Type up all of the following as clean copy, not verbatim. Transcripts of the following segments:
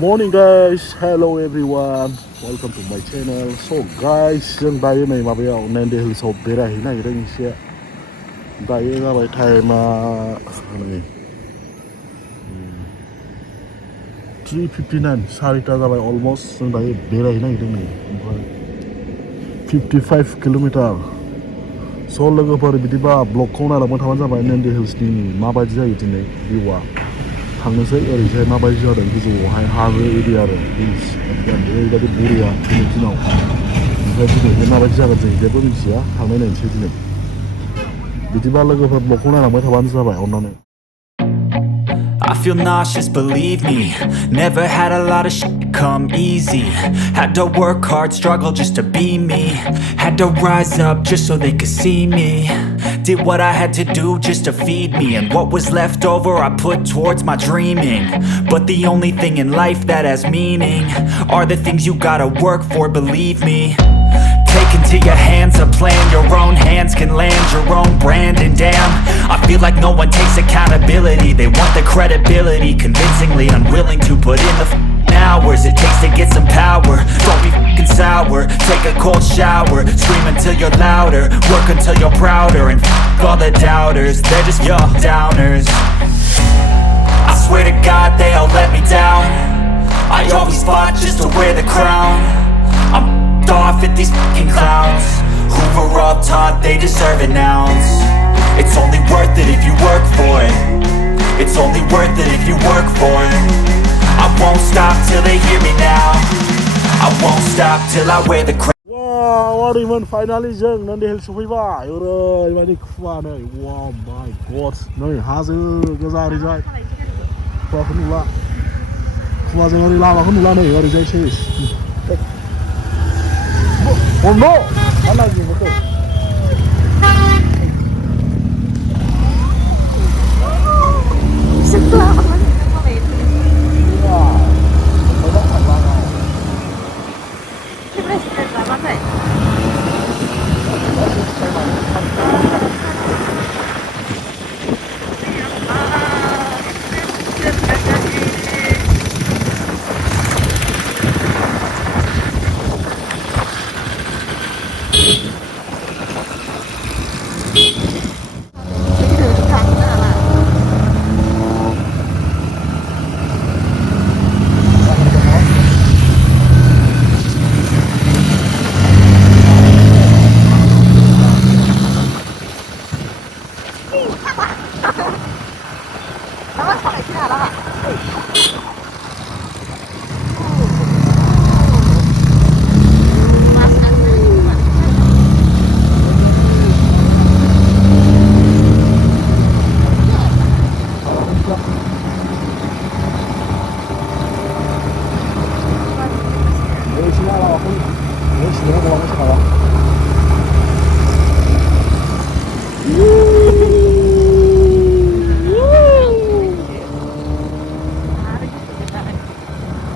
Morning guys, hello everyone, welcome to my channel. So guys, जों दायो नै माबायाव नैन्दी हिल्सआव बेरायहैनो नागिरदों एसे। दायो जाबाय टाइमा नै 3:59 सारिता जाबाय अलमोस्ट। जों दायो बेरायहैनो नागिरदों नै ओमफ्राय 55 किलोमिटार। स' लोगोफोर बिदिबा ब्लगखौ नायलांबाय थाबानो जाबाय। नैन्दी हिल्सनि माबायदि जायो दिनै भिउआ, थांनोसै ओरैजाय माबायदि जादों गोजौआवहाय हाजो एरिया आरो हिल्स एकदम ओरैबायदि बरिया दिनै दिनाव। ओमफ्राय दिनैहाय माबायदि जागोन जों जेबो मिथिया, थांनाय नायनोसै दिनै। बिदिबा लोगोफोर ब्लगखौ नायलांबाय थाबानो जाबाय अननानै। I feel nauseous, believe me. Never had a lot of shit come easy. Had to work hard, struggle just to be me. Had to rise up just so they could see me. Did what I had to do just to feed me. And what was left over I put towards my dreaming. But the only thing in life that has meaning are the things you gotta work for, believe me. Take into your hands a plan. Your own hands can land your own brand. And damn, I feel like no one takes accountability. They want the credibility, convincingly unwilling to put in the hours it takes to get some power. Don't be f***ing sour. Take a cold shower. Scream until you're louder. Work until you're prouder. And f*** all the doubters, they're just your downers. I swear to God they all let me down. I always fought just to wear the crown. I'm off at these fucking clowns who were all taught they deserve an ounce. It's only worth it if you work for it. It's only worth it if you work for it. I won't stop till they hear me now. I won't stop till I wear the crown. Wow, oरैमोन finally जों नैन्दी hills सफैबाय। ओरैबायदि खुवा नै, वाव माय गड, नै हाजो गोजा ओरैजाय खुवाखौ नुला, खुवाजों ओरै लामाखौ नुला, नै ओरैजाय सेस। Oh no! I like you, okay.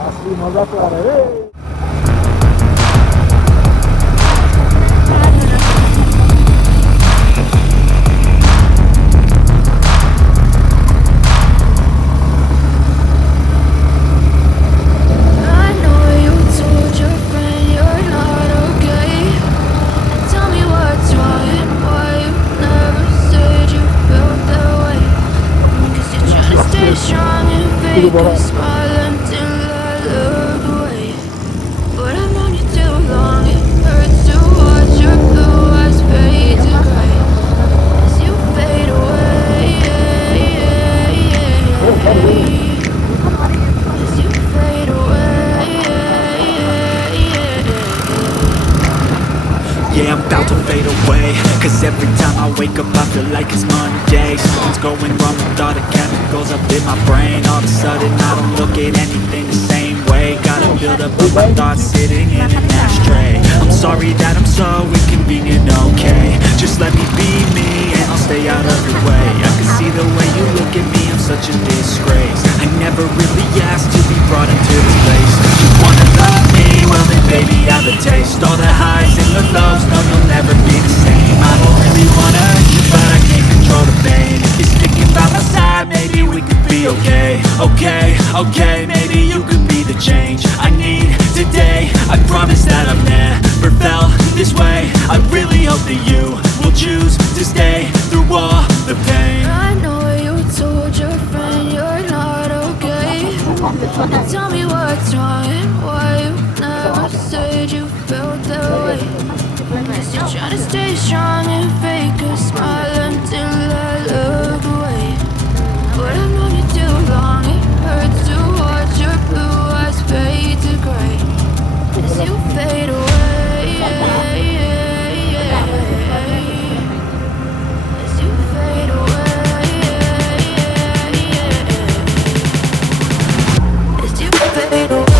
Asli mजा तो आ रहा है। Smile until I look away. But I've known you too long. It hurts to watch your blue eyes fade to gray as you fade away. As you fade away. Yeah, I'm about to fade away. Cause every time I wake up I feel like it's Monday. Something's going wrong with all the chemicals up in my brain. All of a sudden I don't look at anything the same way. Gotta build up of my thoughts sitting in an ashtray. I'm sorry that I'm so inconvenient, okay. Just let me be me and I'll stay out of your way. I can see the way you look at me, I'm such a disgrace. I never really asked to be brought into this place. You wanna love me? Well then baby I have a taste. All the highs and the lows, no you'll never be the same. I don't really wanna hurt you but I can't control the pain. If you're sticking by my side maybe we could be okay. Okay, maybe you could be the the change I need today. I promise that I've never felt this way. I really hope that you will choose to stay through all the pain. I know you told your friend you're not okay. Tell me what's wrong and why you never said you felt that way. Guess you're trying to stay strong and fake a smile until I look away. But I've known you too long, it hurts to watch your blue eyes fade to gray as you fade away. As you fade away. As you fade away.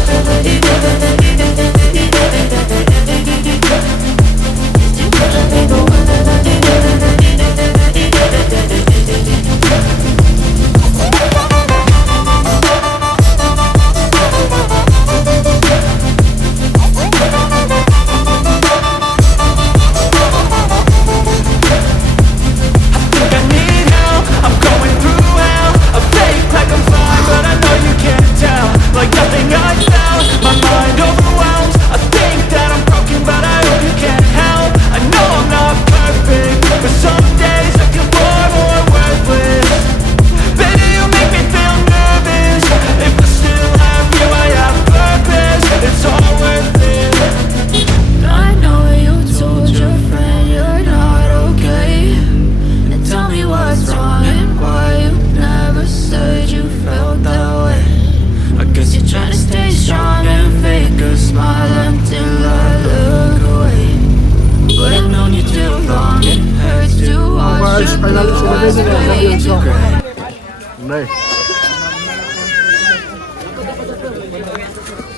Đây.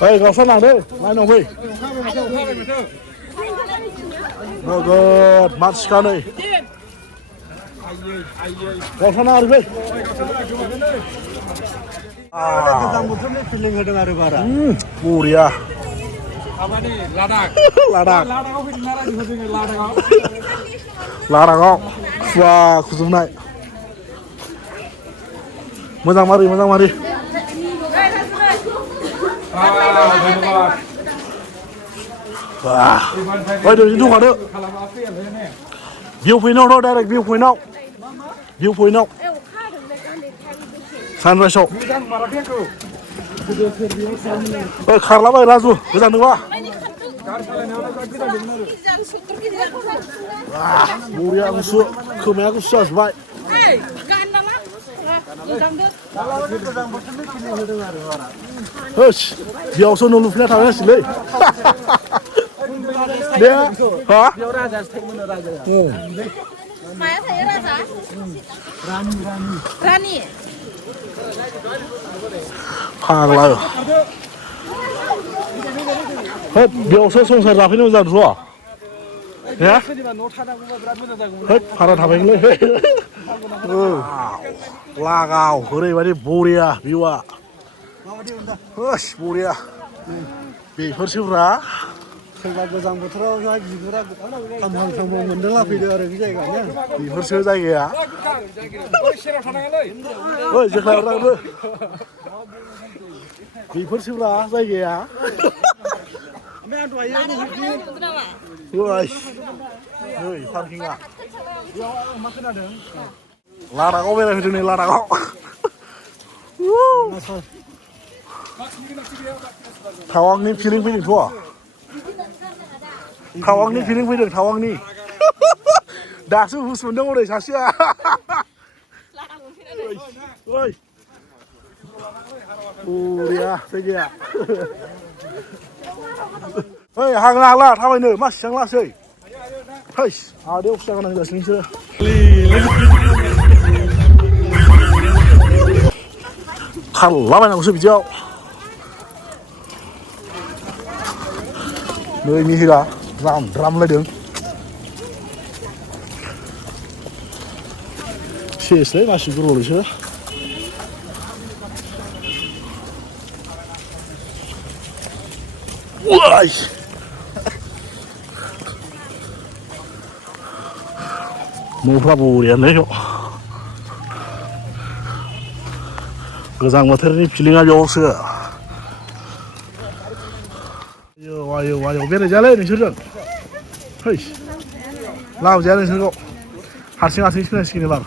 Ê, gặp sẵn nào đấy, lại nào huy. Rồi, good, match ka này. Gặp sẵn nào đi huy. Buria. Ladak. Ladak. Wah, khusus naik. Mo장 mari. Wah, ôi đừng đi khỏi nữa. View point nào đó, direct view point nào. View point nào. Sunrise shot. Ôi khar lắm ơi Raju, bây giờ nữa quá. Wah, Buria musuh, kemana aku susah baik. Hus, dia also no lufnya tahu sih le. Dia, hah? Dia raja, mana raja? Mana saya raja? Rani. Phang lại. Hết, dia also संसार जाफैनो मोजां नुआ. Ya? Hết, para थाबाय ले. Lagau, ओरैबायदि बरिया भिउआ. Hus, बरिया. बेफोरसोब्रा. सोरबा गोजां बोथोराव बिगुरा खामहां मोनदोंला फैदो आरो बे जायगाया बेफोरसो जायगाया ओइ जेख्लायाव थांदो बेफोरसोब्रा जायगाया ओइ नै पार्किंआ मा खोनादों लादागाव बेरायफैदों नै लादागाव थावांनि फिलिं फैदोंथ' थावांनि फिलिं फैदों थावांनि दासो हुस मोनदों हरै सासेया ओइ बरिया जायगाया ओइ हागला थाबायनो मा सिगां लासै हैस आदै अफिसा गोनां जासिगोन नोंसोरो खारलाबायनांगौसो बिदियाव नै मिहिरा द्रामलायदों सेसलै मानसि गुरबावलैसो वाइ न'फ्रा बरियानो गोजां बोथोरनि फिलिंआ बेयावसो वायो बेरायजालै नोंसोरजों है लाबोजाया नोंसोरखौ हारसिं फैनांसिगोन एबार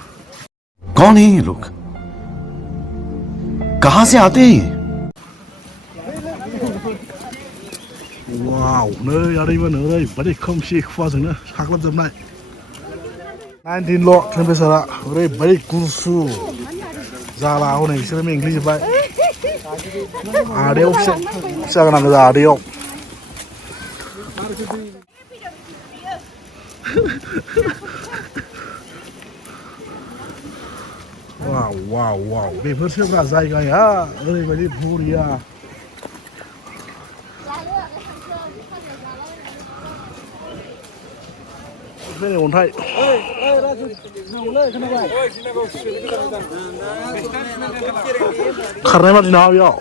कौन है ये लोग कहां से आते हैं ये वाव नै आदैमोन ओरैबायदि खोमसि खुवाजोंनो साग्लोबजोबनाय 19ल' टेम्पारेचारा ओरैबायदि गुसु जाला हनै बिसोरो मेंग्लिजोब्बाय आदैयाव फिसा गोनां गोजा आदैयाव वाव बेफोरसोब्रा जायगाया ओरैबायदि बरिया अन्थाइ खारनाय बादि नामा बेयाव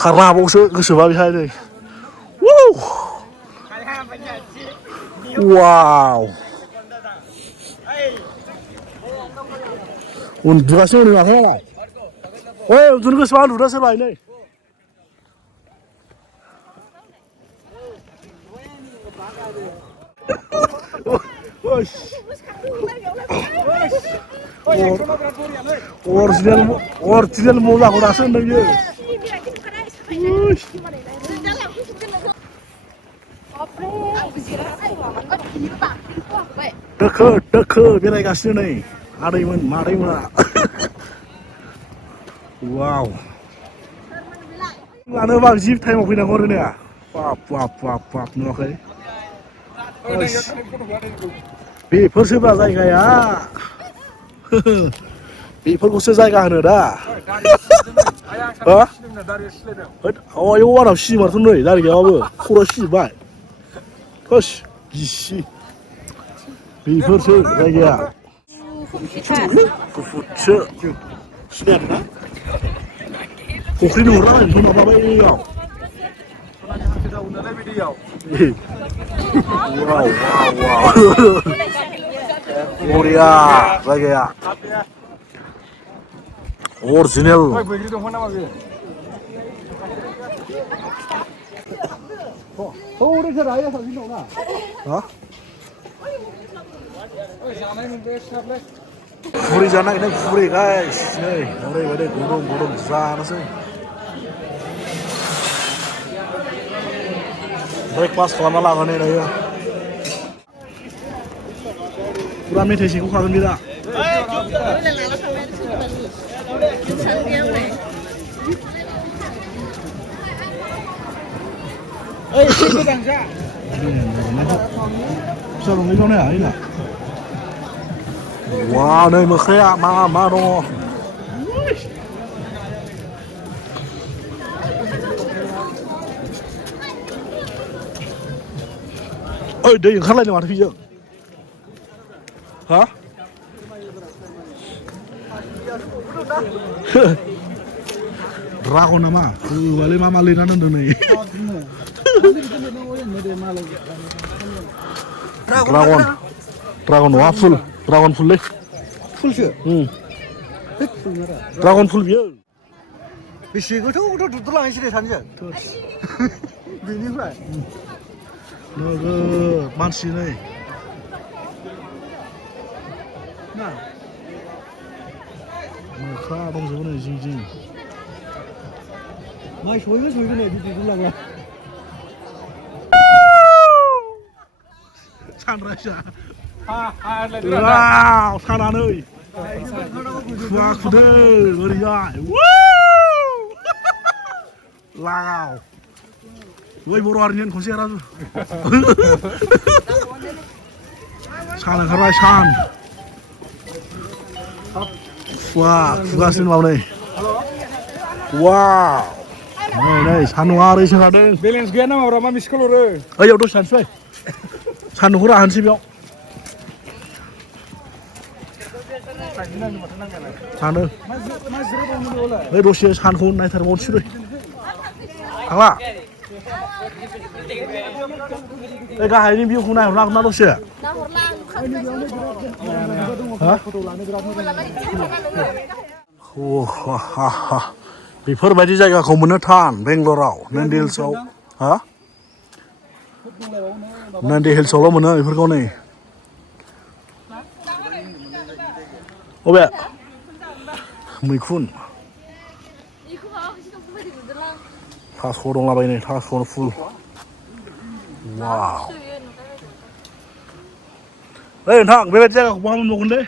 खारनो हाबावसो गोसोबा बेहाय नै वाव उन्दुगासिनो होनो माथो मालाय ओइ उन्दुनो गोसोबा उन्दुदो सोरबा नै अरिजिनेल मजाखौ दासो होनदों बियो दोखो बेरायगासिनो नै आदैमोन मादैमोना वाव लानोबा जि टाइमाव फैनांगौ आरो ने बाप नुवाखै बेफोरसोब्रा जायगाया बेफोरखौसो जायगा होनो दा आयौ आंनाव सिमाथ' नै दारि गैयाबाबो खर' सिजोब्बाय होस गिसि बेफोरसो जायगाया गुफुरसो सिनायाखैना फुख्रि नुहुरा नोंथ' माबा बैयाव वाव बरिया जायगाया अरिजिनेल फुरि जानो नागिरदों फुरि गाइस नै ओरैबायदि गुदुं जानोसै ब्रेकफास्ट खालामना लागोन दायो पुरा मेथाइ सेखौ खागोन बे दा फिसा दंलै गावनाया ओइना वाव नै मोख्राया मा दङ ओइ दै ओंखारलायनो माथो बिजों हा ड्रागन नामा औवालै मा लिरना दोनदों नै ड्रागन नङा ड्रागन फुललै फुलसो ड्रागन फुल बियो बेसे गोथौ दुद्रुलांनोसै दे सानैजों बेनिफ्राय नोगोद मानसि नै मोख्रा दंजोबो नै जिं माइ सहैगोन नै बिदि दुद्रुलांला सानरायसा वाव सानानै खुवा खुदो ओरैजाय लागाव ओइ बर' हारिनि खनसे राजु सान ओंखारबाय सान खुगासिनो माबा नै वाव नै सान्दुंआ ओरैसो हादों बेलेन्स गैया नामा मा मिस कल हरो ओइयाव दसे थानोसै सान्दुंखौ राहोनोसै बेयाव थानो ओइ दसे सानखौ नायथारबावनोसै थांला Eh गाहायनि भिउखौ नायहरनो हागोन ना दसे? हा? बेफोरबायदि जायगाखौ मोननो थान बेंगलराव नन्दी हिल्सआव हा? नन्दी हिल्सआवल' मोनो बेफोरखौ नै अबे मैखुन थास' दंलाबायो नै थास'नो फुल वाव ओइ नोंथां बेबायदि जायगाखौ बहा मोनबावगोन दे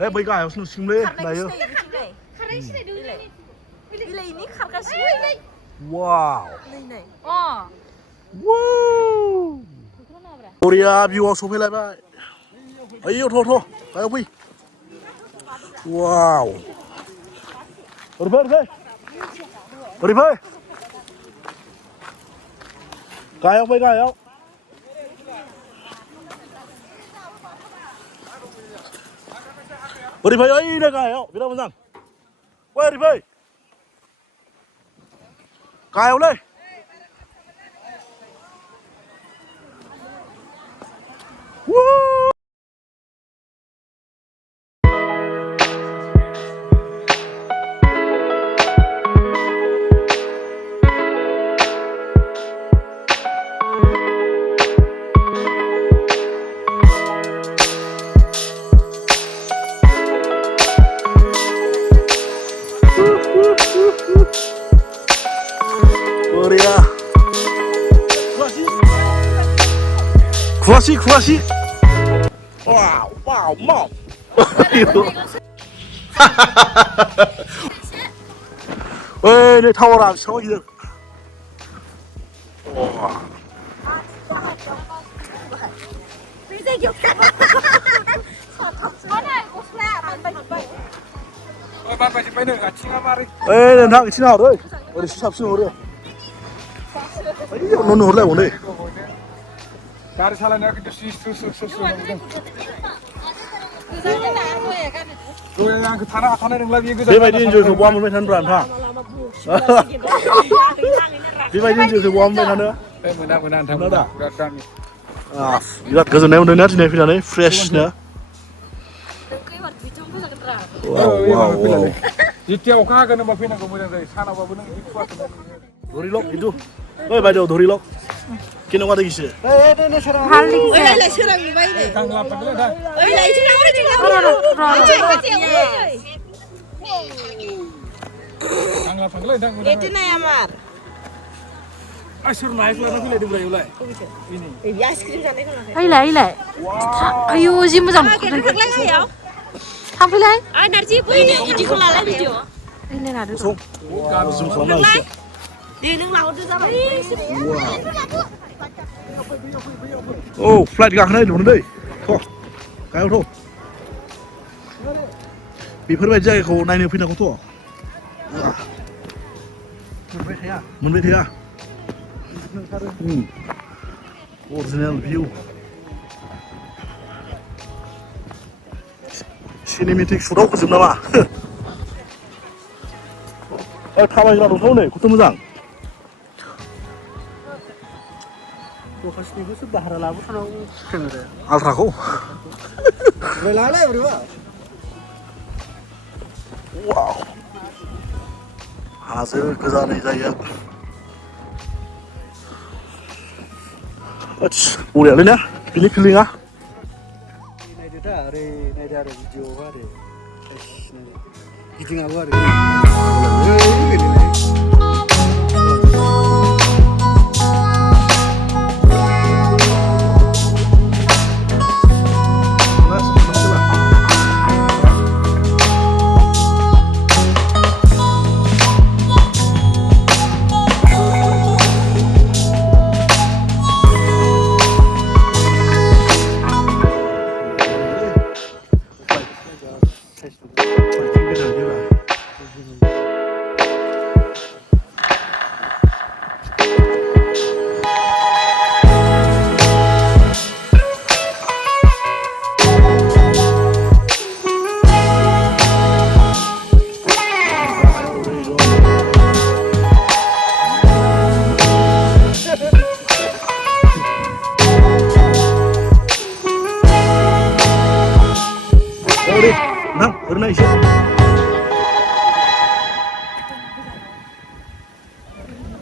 ए बै गाहायावसो नुसिगोनलै दायो वाव बरिया भिउआव सफैलायबाय ओइ थ' गाहायाव फै वाव ओरै फै गाहायाव फै गाहायाव ओरै फै ओइ नै गाहायाव बिराद मोजां ओरै फै गाहायावलै बरिया खुवासि वाव वाव मम ओइ नै टावारा बेसेबां गिदिर ओइ नोंथां एसे नाहर ओरैसो साबसिन हरो ओइ न' नुहुरलायबावनो गारि सालायनाया खिन्थु स्रि आंखौ थानो हाथारनाय नंला बियो गोजान बेबायदि इन्जयखौ बहा मोनबाय थानोब्रा नोंथां बेबायदि इन्जयखौ बहा मोनबाय थानो मोना नोंथां दा बिराद गामि बिराद गोजोननाय मोनदों ना दिनै फैनानै फ्रेशनो जेथिया अखा हागोन होनबा फैनांगौ मोजां जायो सानावबाबो नों बिदि खुवा ধৰিলক কিন্তু ঐ বাইদেউ ধৰিলক কেনেকুৱা দেখিছে ভাল দেখিছে गांला फागले दा गांला फागले दा এটি নাই আমার आइसोर नायख्लाना फैलायदों ब्रायलाय এই আইসক্রিম জানে কোন Ayla. Ayo, jim mo jam. Tampilay. আই নার্জি কইনি ইদিখো লালাই ভিডিও Ayla na do. गाबो जों खालामना एसे दे नों लाहरदो जाबाय औ फ्लाइट गाखोनाय नुदों दै थ' गायाव थ' बेफोरबायदि जायगाखौ नायनो फैनांगौथ' मोनबाय थाया अरिजिनेल भिउ सिनेमेटिक शुटआव फोजोब नामा थाबायग्रा दंथ' नै खथ' मोजां आल्ट्राखौ वाव हाजो गोजानै जायगा बरियालै ना बिनि फिलिङा नायदो दा ओरै नायदो आरो भिडिअ'आव आरो गिदिङाबो आरो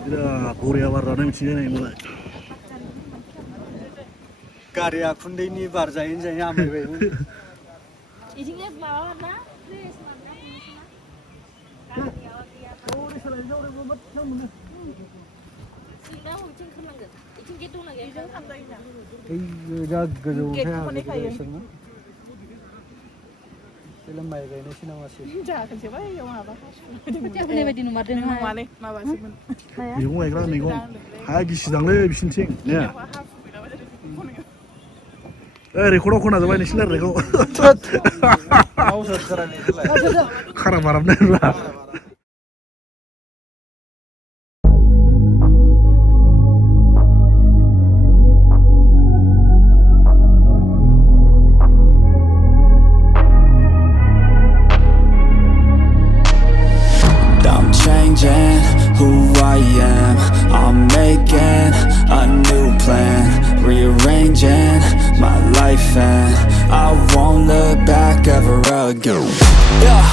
बिराद बरिया बार जानाय मिथिनाय नै मोनलाय गारिया खुन्दैनि बार जायै जायै आमायबायमोन इथिंजाय माबा ना माइ गायनायसो नामासो मैगं गायग्रा मैगं हाया गिसिदांलै बिसिनिथिं ने रेकर्डआव खोनाजोब्बाय नोंसिनि रायलायनायखौ खारा बाराबनाय होनब्ला I'm changing who I am. I'm making a new plan, rearranging my life, and I won't look back ever again. Yeah,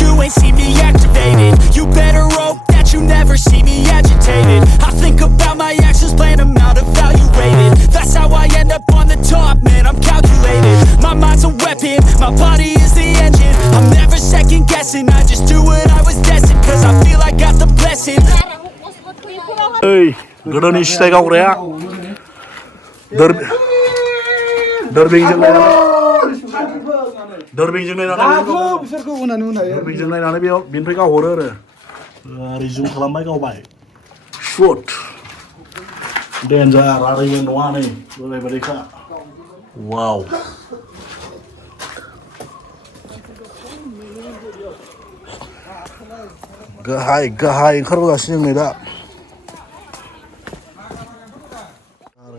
you ain't see me activated. You better hope that you never see me agitated. I think about my actions, plan them out, evaluated. That's how I end up on the top, man, I'm calculated. My mind's a weapon, my body is the engine. I'm never second guessing, I just do what I was destined. Cause I feel I got the blessing. ओइ गोदोनि सिथाइ गावग्राया दोरबिंजों नायनानै बेयाव बिनिफ्राय गावहरो आरो resume खालामबाय गावबाय shoot डेन्जार आरो बे नङा नै ओरैबायदिखा वाव गाहाय गाहाय ओंखारबोगासिनो जों नै दा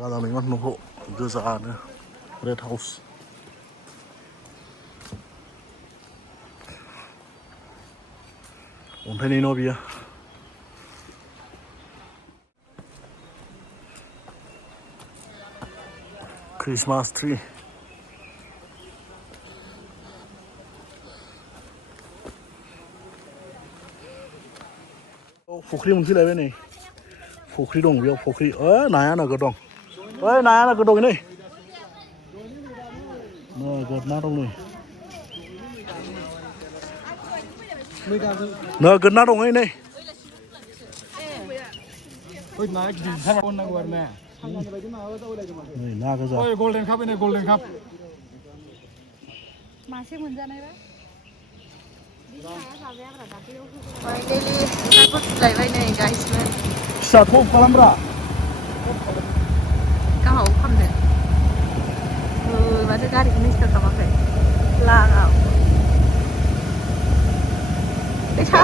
गादानैमोन न'खौ गोजानो रेड हाउस अन्थाइनि न' बियो क्रिसमास ट्री फुख्रि मोनफैलायबाय नै फुख्रि दं बेयाव फुख्रि नाया नोगोद दं ओइ नाया नोगोद दं नै नोगोद ना दं नै नोगोद ना दं नै ना गोजा गल्डेन काप नै गल्डेन काप मासे मोनजानायबा फाइनेलि ओंखारबोफिनलायबाय नै गाइसमोन फिसा थप खालामब्रा गाहाव खालामदों माथो गारिखौनो स्टार्ट खालामाखै लागाव बे सा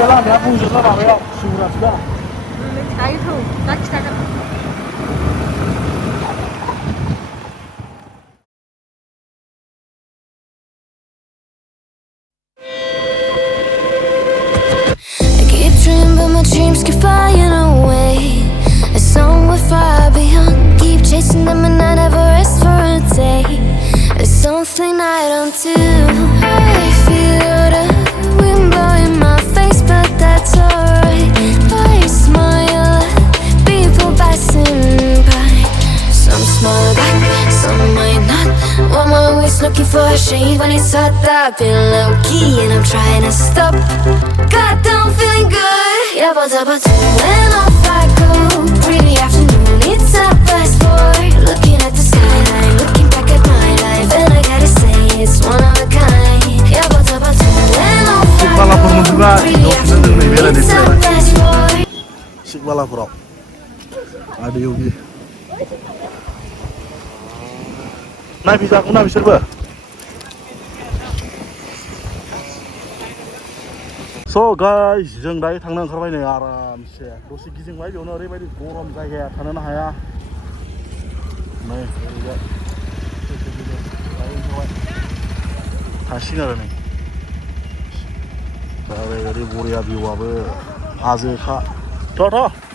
बे लामाया बुंजोबला माबायाव सिंग्राथिया खिथायोखौ दा खिथागोन I keep dreaming but my dreams keep flying away. It's somewhere far beyond. Keep chasing them and I never rest for a day. There's something I don't do. I feel the wind blowing my face, but that's alright. I smile at people pass shade when it's hot. I've been low key and I'm trying to stop. Goddamn, feeling good. Yeah, but when off I go. Pretty afternoon, it's 4:30. Looking at the skyline, looking back at my life, and I gotta say it's one of a kind. Yeah, but when off I go. Pretty afternoon, it's 4:30. Sikbalapuraw ada yogi nabijakuna बिसोरबो So guys जों दायो थांनो ओंखारबाय नै आरामसे दसे गिदिंबाय बेयावनो ओरैबायदि गरम जायगाया थानोनो हाया नै ओरैजाय थासिगोन आरो नै दा ओरै बरिया भिउआबो हाजोखा थ'